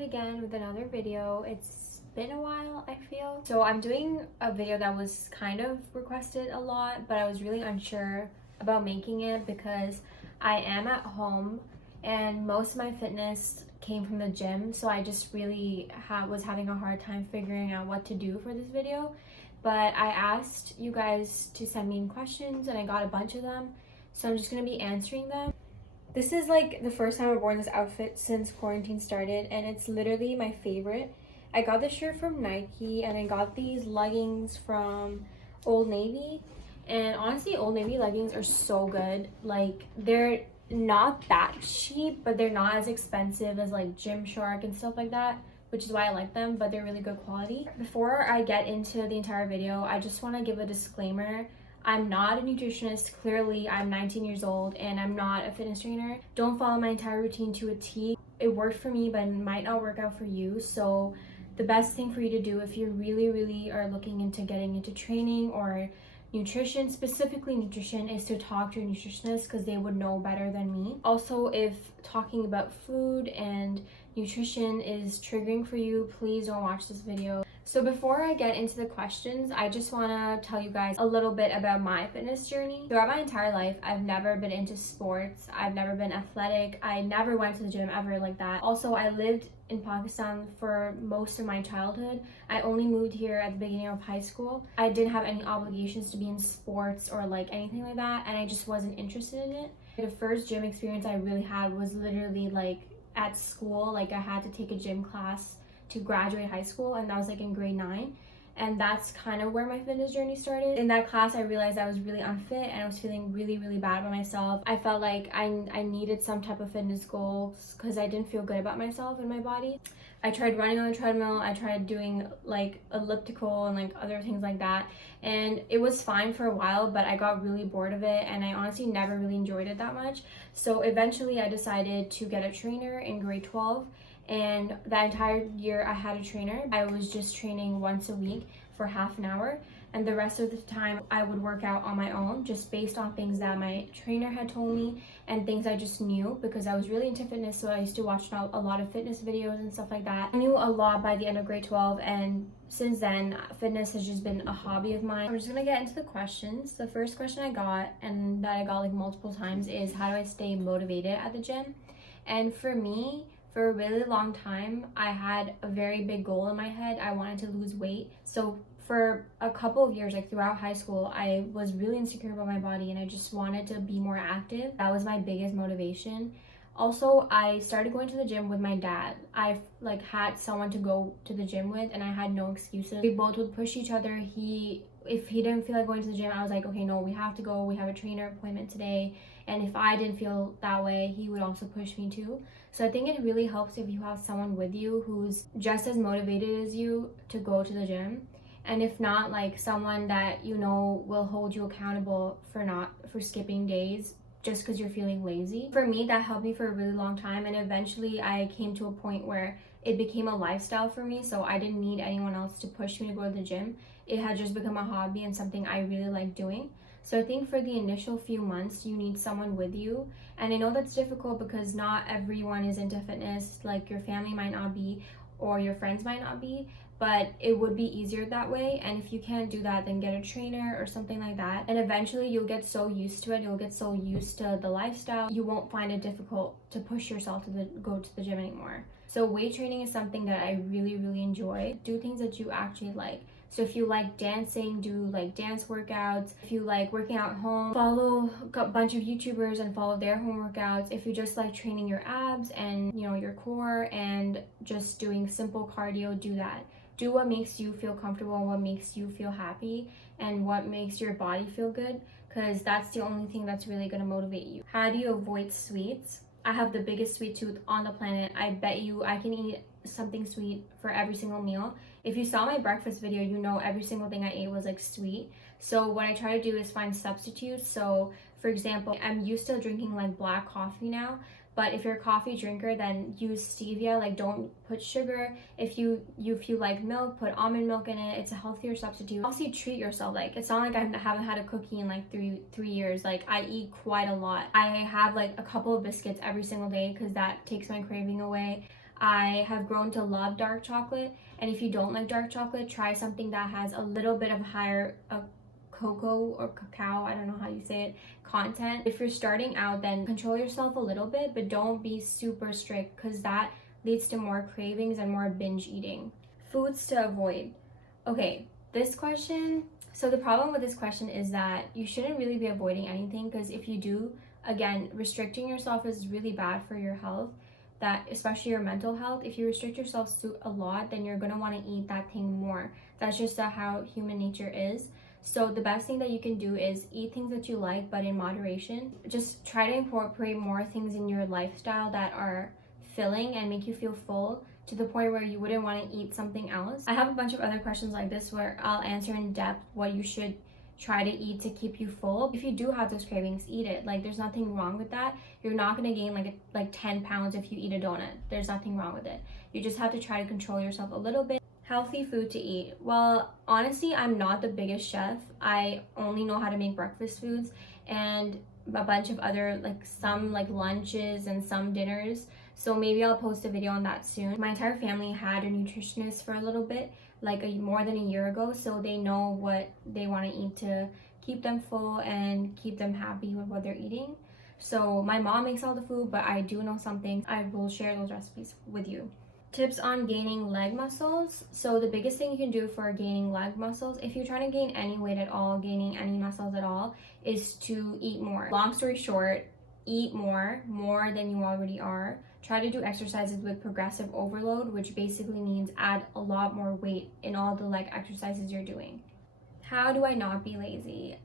it again with another video. It's been a while, I feel. So I'm doing a video that was kind of requested a lot, but I was really unsure about making it because I am at home and most of my fitness came from the gym, so I just really was having a hard time figuring out what to do for this video. But I asked you guys to send me in questions and I got a bunch of them, so I'm just gonna be answering them. This is like the first time I've worn this outfit since quarantine started, and it's literally my favorite. I got this shirt from Nike and I got these leggings from Old Navy, and honestly Old Navy leggings are so good. Like, they're not that cheap, but they're not as expensive as like Gymshark and stuff like that, which is why I like them, but they're really good quality. Before I get into the entire video, I just want to give a disclaimer. I'm not a nutritionist. Clearly, I'm 19 years old and I'm not a fitness trainer. Don't follow my entire routine to a T. It worked for me, but it might not work out for you. So the best thing for you to do if you really are looking into getting into training or nutrition, specifically nutrition, is to talk to your nutritionist because they would know better than me. Also, if talking about food and nutrition is triggering for you, please don't watch this video. So before I get into the questions, I just want to tell you guys a little bit about my fitness journey. Throughout my entire life, I've never been into sports. I've never been athletic. I never went to the gym ever like that. Also, I lived in Pakistan for most of my childhood. I only moved here at the beginning of high school. I didn't have any obligations to be in sports or like anything like that, and I just wasn't interested in it. The first gym experience I really had was literally like at school. Like, I had to take a gym class to graduate high school, and that was like in grade 9, and that's kind of where my fitness journey started. In that class, I realized I was really unfit and I was feeling really bad about myself. I felt like I needed some type of fitness goals because I didn't feel good about myself and my body. I tried running on the treadmill, I tried doing like elliptical and like other things like that, and it was fine for a while, but I got really bored of it and I honestly never really enjoyed it that much. So eventually I decided to get a trainer in grade 12, and that entire year I had a trainer. I was just training once a week for half an hour, and the rest of the time I would work out on my own, just based on things that my trainer had told me and things I just knew because I was really into fitness. So I used to watch a lot of fitness videos and stuff like that. I knew a lot by the end of grade 12, and since then fitness has just been a hobby of mine. I'm just gonna get into the questions. The first question I got, and that I got like multiple times, is how do I stay motivated at the gym? And for me, for a really long time, I had a very big goal in my head. I wanted to lose weight. So for a couple of years, like throughout high school, I was really insecure about my body and I just wanted to be more active. That was my biggest motivation. Also, I started going to the gym with my dad. I like had someone to go to the gym with and I had no excuses. We both would push each other. If he didn't feel like going to the gym, I was like, okay, no, we have to go. We have a trainer appointment today. And if I didn't feel that way, he would also push me too. So I think it really helps if you have someone with you who's just as motivated as you to go to the gym. And if not, like someone that you know will hold you accountable for skipping days just because you're feeling lazy. For me, that helped me for a really long time, and eventually I came to a point where it became a lifestyle for me, so I didn't need anyone else to push me to go to the gym. It had just become a hobby and something I really like doing. So I think for the initial few months, you need someone with you. And I know that's difficult because not everyone is into fitness. Like, your family might not be, or your friends might not be, but it would be easier that way. And if you can't do that, then get a trainer or something like that. And eventually you'll get so used to it, you'll get so used to the lifestyle, you won't find it difficult to push yourself to go to the gym anymore. So weight training is something that I really enjoy. Do things that you actually like. So if you like dancing, do like dance workouts. If you like working out at home, follow a bunch of YouTubers and follow their home workouts. If you just like training your abs and, you know, your core and just doing simple cardio, do that. Do what makes you feel comfortable, what makes you feel happy, and what makes your body feel good, because that's the only thing that's really going to motivate you. How do you avoid sweets? I have the biggest sweet tooth on the planet. I bet you I can eat something sweet for every single meal. If you saw my breakfast video, you know every single thing I ate was like sweet. So what I try to do is find substitutes. So for example, I'm used to drinking like black coffee now, but if you're a coffee drinker, then use stevia. Like, don't put sugar. If you like milk, put almond milk in it. It's a healthier substitute. Also, treat yourself. Like, it's not like I haven't had a cookie in like three years. Like, I eat quite a lot. I have like a couple of biscuits every single day because that takes my craving away. I have grown to love dark chocolate, and if you don't like dark chocolate, try something that has a little bit of higher cocoa or cacao, I don't know how you say it, content. If you're starting out, then control yourself a little bit, but don't be super strict, because that leads to more cravings and more binge eating. Foods to avoid. Okay, this question, so the problem with this question is that you shouldn't really be avoiding anything, because if you do, again, restricting yourself is really bad for your health, that especially your mental health. If you restrict yourself a lot, then you're going to want to eat that thing more. That's just how human nature is. So the best thing that you can do is eat things that you like, but in moderation. Just try to incorporate more things in your lifestyle that are filling and make you feel full, to the point where you wouldn't want to eat something else. I have a bunch of other questions like this where I'll answer in depth what you should try to eat to keep you full. If you do have those cravings, eat it. Like, there's nothing wrong with that. You're not going to gain like 10 pounds if you eat a donut. There's nothing wrong with it. You just have to try to control yourself a little bit. Healthy food to eat. Well, honestly, I'm not the biggest chef. I only know how to make breakfast foods and a bunch of other, like some like lunches and some dinners. So maybe I'll post a video on that soon. My entire family had a nutritionist for a little bit, like more than a year ago, so they know what they want to eat to keep them full and keep them happy with what they're eating. So my mom makes all the food, but I do know some things. I will share those recipes with you. Tips on gaining leg muscles. So the biggest thing you can do for gaining leg muscles, if you're trying to gain any weight at all, gaining any muscles at all, is to eat more. Long story short, eat more than you already are. Try to do exercises with progressive overload, which basically means add a lot more weight in all the leg exercises you're doing. How do I not be lazy?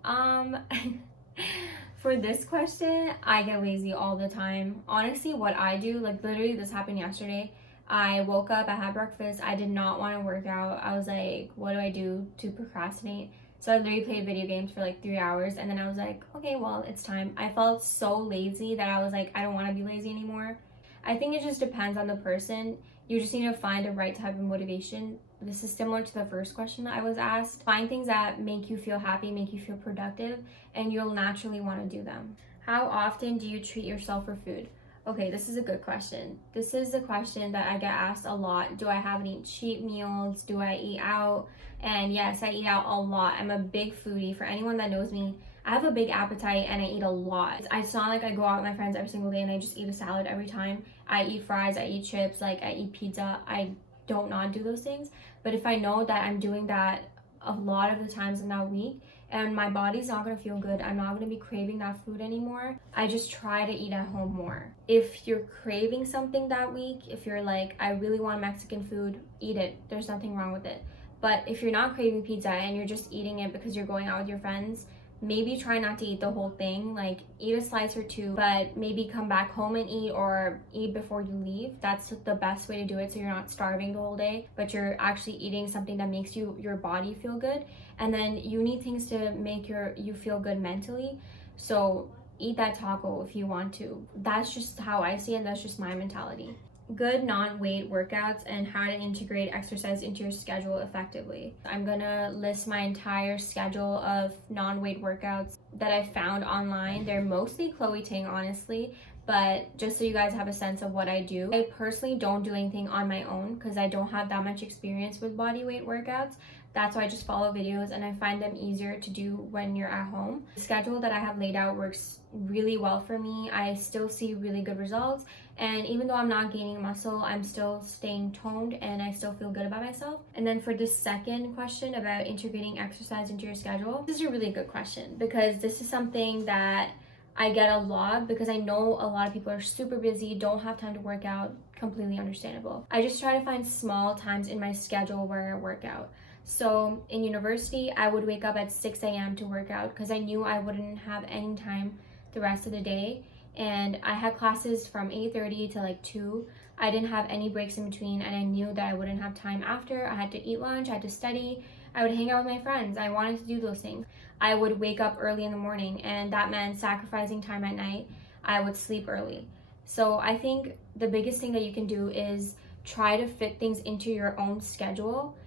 For this question, I get lazy all the time. Honestly, what I do, like literally this happened yesterday. I woke up, I had breakfast, I did not want to work out. I was like, what do I do to procrastinate? So I literally played video games for like 3 hours, and then I was like, okay, well, it's time. I felt so lazy that I was like, I don't want to be lazy anymore. I think it just depends on the person. You just need to find the right type of motivation. This is similar to the first question I was asked. Find things that make you feel happy, make you feel productive, and you'll naturally want to do them. How often do you treat yourself for food? Okay, this is a good question. This is the question that I get asked a lot. Do I have any cheat meals? Do I eat out? And yes, I eat out a lot. I'm a big foodie. For anyone that knows me, I have a big appetite and I eat a lot. It's not like I go out with my friends every single day and I just eat a salad every time. I eat fries, I eat chips, like I eat pizza. I don't not do those things. But if I know that I'm doing that a lot of the times in that week, and my body's not going to feel good, I'm not going to be craving that food anymore, I just try to eat at home more. If you're craving something that week, if you're like, I really want Mexican food, eat it. There's nothing wrong with it. But if you're not craving pizza and you're just eating it because you're going out with your friends, maybe try not to eat the whole thing. Like, eat a slice or two, but maybe come back home and eat, or eat before you leave. That's the best way to do it, so you're not starving the whole day, but you're actually eating something that makes your body feel good. And then you need things to make you feel good mentally. So eat that taco if you want to. That's just how I see it, and that's just my mentality. Good non-weight workouts and how to integrate exercise into your schedule effectively. I'm gonna list my entire schedule of non-weight workouts that I found online. They're mostly Chloe Ting, honestly, but just so you guys have a sense of what I do. I personally don't do anything on my own because I don't have that much experience with body weight workouts. That's why I just follow videos, and I find them easier to do when you're at home. The schedule that I have laid out works really well for me. I still see really good results, and even though I'm not gaining muscle, I'm still staying toned and I still feel good about myself. And then for the second question about integrating exercise into your schedule, this is a really good question because this is something that I get a lot, because I know a lot of people are super busy, don't have time to work out. Completely understandable. I just try to find small times in my schedule where I work out. So in university, I would wake up at 6 a.m. to work out because I knew I wouldn't have any time the rest of the day. And I had classes from 8:30 to like 2. I didn't have any breaks in between, and I knew that I wouldn't have time after. I had to eat lunch, I had to study, I would hang out with my friends. I wanted to do those things. I would wake up early in the morning, and that meant sacrificing time at night. I would sleep early. So I think the biggest thing that you can do is try to fit things into your own schedule.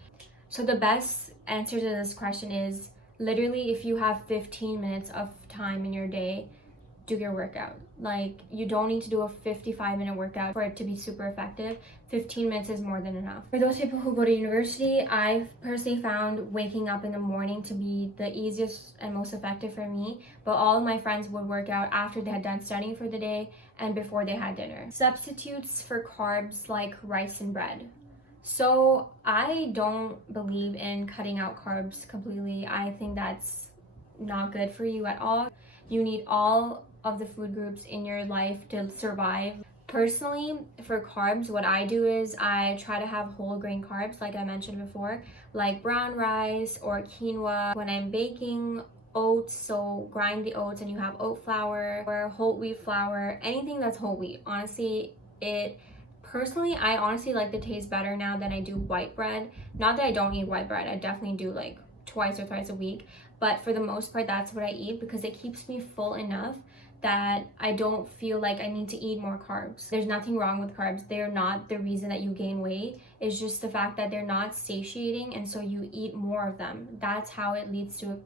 So the best answer to this question is literally, if you have 15 minutes of time in your day, do your workout. Like, you don't need to do a 55-minute workout for it to be super effective. 15 minutes is more than enough. For those people who go to university, I've personally found waking up in the morning to be the easiest and most effective for me, but all of my friends would work out after they had done studying for the day and before they had dinner. Substitutes for carbs like rice and bread. So I don't believe in cutting out carbs completely. I think that's not good for you at all. You need all of the food groups in your life to survive. Personally, for carbs, what I do is I try to have whole grain carbs, like I mentioned before, like brown rice or quinoa. When I'm baking oats, so grind the oats and you have oat flour or whole wheat flour, anything that's whole wheat. Honestly, I honestly like the taste better now than I do white bread. Not that I don't eat white bread, I definitely do like twice or thrice a week, but for the most part, that's what I eat because it keeps me full enough that I don't feel like I need to eat more carbs. There's nothing wrong with carbs. They're not the reason that you gain weight. It's just the fact that they're not satiating, and so you eat more of them. That's how it leads to a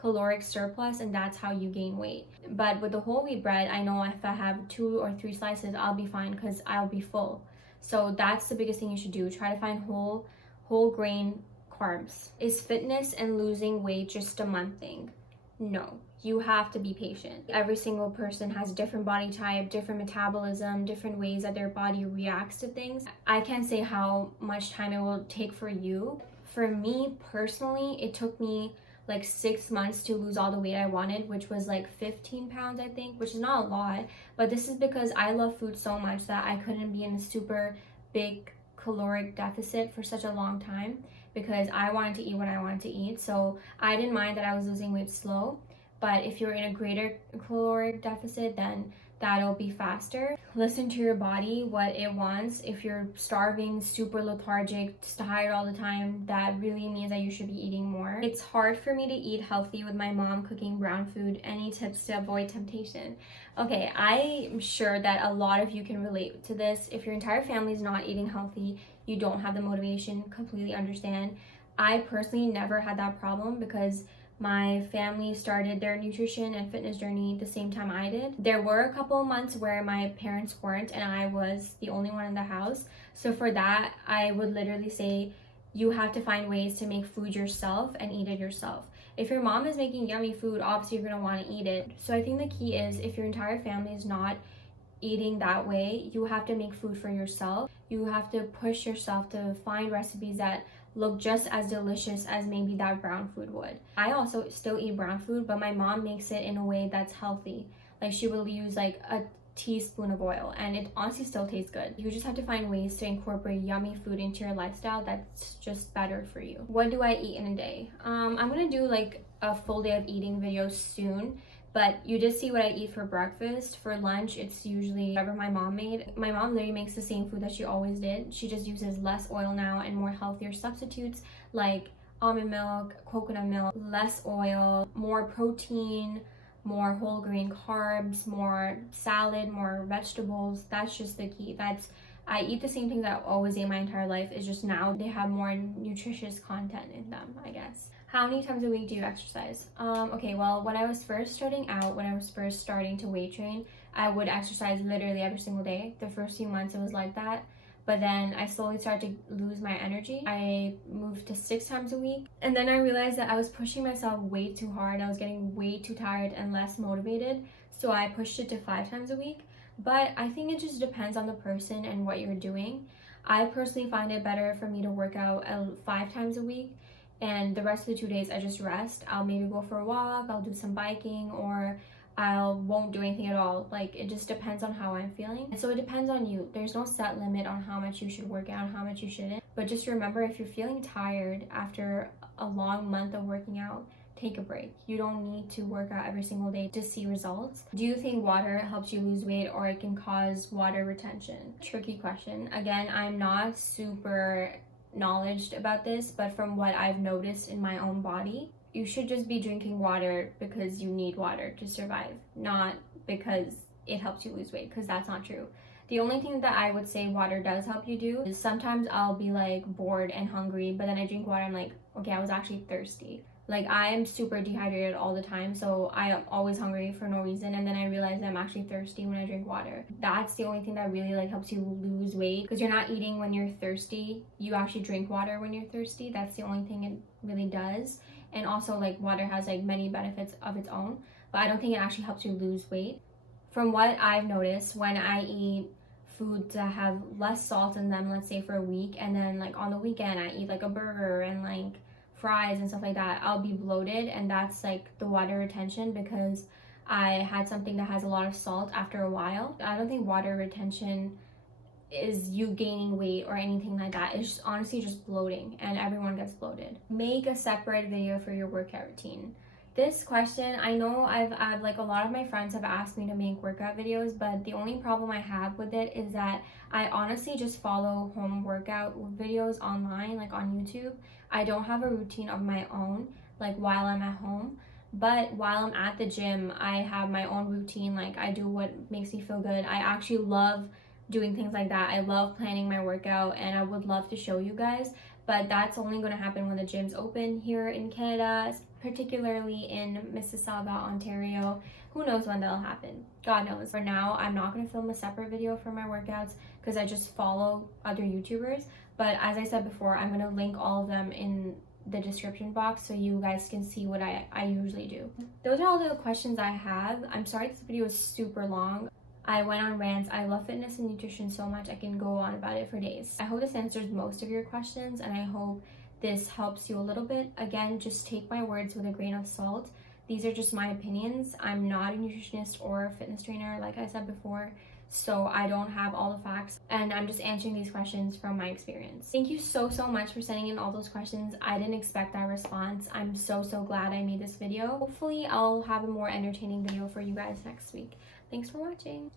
caloric surplus, and that's how you gain weight. But with the whole wheat bread, I know if I have 2 or 3 slices, I'll be fine because I'll be full. So that's the biggest thing you should do. Try to find whole grain carbs. Is fitness and losing weight just a month thing? No, you have to be patient. Every single person has different body type, different metabolism, different ways that their body reacts to things. I can't say how much time it will take for you. For me personally, it took me like 6 months to lose all the weight I wanted, which was like 15 pounds, I think, which is not a lot, but this is because I love food so much that I couldn't be in a super big caloric deficit for such a long time because I wanted to eat what I wanted to eat. So I didn't mind that I was losing weight slow, but if you're in a greater caloric deficit, then that'll be faster. Listen to your body, what it wants. If you're starving, super lethargic, just tired all the time, that really means that you should be eating more. It's hard for me to eat healthy with my mom cooking brown food. Any tips to avoid temptation? Okay, I'm sure that a lot of you can relate to this. If your entire family is not eating healthy, you don't have the motivation, completely understand. I personally never had that problem because my family started their nutrition and fitness journey the same time I did. There were a couple of months where my parents weren't and I was the only one in the house. So for that, I would literally say you have to find ways to make food yourself and eat it yourself. If your mom is making yummy food, obviously you're gonna wanna eat it. So I think the key is if your entire family is not eating that way, you have to make food for yourself. You have to push yourself to find recipes that look just as delicious as maybe that brown food would. I also still eat brown food, but my mom makes it in a way that's healthy. Like she will use like a teaspoon of oil and it honestly still tastes good. You just have to find ways to incorporate yummy food into your lifestyle that's just better for you. What do I eat in a day? I'm gonna do like a full day of eating video soon. But you just see what I eat for breakfast. For lunch, it's usually whatever my mom made. My mom literally makes the same food that she always did. She just uses less oil now and more healthier substitutes like almond milk, coconut milk, less oil, more protein, more whole grain carbs, more salad, more vegetables. That's just the key. I eat the same things that I always ate my entire life. It's just now they have more nutritious content in them, I guess. How many times a week do you exercise? Okay, well, when I was first starting to weight train, I would exercise literally every single day. The first few months it was like that, but then I slowly started to lose my energy. I moved to 6 times a week, and then I realized that I was pushing myself way too hard. I was getting way too tired and less motivated, so I pushed it to 5 times a week. But I think it just depends on the person and what you're doing. I personally find it better for me to work out 5 times a week, and the rest of the 2 days I just rest. I'll maybe go for a walk, I'll do some biking, or I won't do anything at all. Like, it just depends on how I'm feeling. And so it depends on you. There's no set limit on how much you should work out and how much you shouldn't. But just remember, if you're feeling tired after a long month of working out, take a break. You don't need to work out every single day to see results. Do you think water helps you lose weight or it can cause water retention? Tricky question. Again, I'm not super knowledge about this, but from what I've noticed in my own body, you should just be drinking water because you need water to survive, not because it helps you lose weight, because that's not true. The only thing that I would say water does help you do is sometimes I'll be like bored and hungry, but then I drink water, I'm like, okay, I was actually thirsty. Like, I am super dehydrated all the time, so I am always hungry for no reason, and then I realize I'm actually thirsty when I drink water. That's the only thing that really like helps you lose weight, because you're not eating when you're thirsty. You actually drink water when you're thirsty. That's the only thing it really does. And also, like, water has like many benefits of its own, but I don't think it actually helps you lose weight. From what I've noticed, when I eat foods that have less salt in them, let's say for a week, and then like on the weekend I eat like a burger and like fries and stuff like that, I'll be bloated, and that's like the water retention, because I had something that has a lot of salt after a while. I don't think water retention is you gaining weight or anything like that. It's just honestly just bloating, and everyone gets bloated. Make a separate video for your workout routine. This question, I know I've like a lot of my friends have asked me to make workout videos, but the only problem I have with it is that I honestly just follow home workout videos online, like on YouTube. I don't have a routine of my own, like while I'm at home. But while I'm at the gym, I have my own routine. Like, I do what makes me feel good. I actually love doing things like that. I love planning my workout, and I would love to show you guys, but that's only going to happen when the gym's open here in Canada, particularly in Mississauga, Ontario. Who knows when that'll happen? God knows. For now, I'm not going to film a separate video for my workouts because I just follow other YouTubers. But as I said before, I'm going to link all of them in the description box so you guys can see what I usually do. Those are all the questions I have. I'm sorry this video is super long. I went on rants. I love fitness and nutrition so much I can go on about it for days. I hope this answers most of your questions, and I hope this helps you a little bit. Again, just take my words with a grain of salt. These are just my opinions. I'm not a nutritionist or a fitness trainer, like I said before, so I don't have all the facts, and I'm just answering these questions from my experience. Thank you so much for sending in all those questions. I didn't expect that response. I'm so glad I made this video. Hopefully I'll have a more entertaining video for you guys next week. Thanks for watching.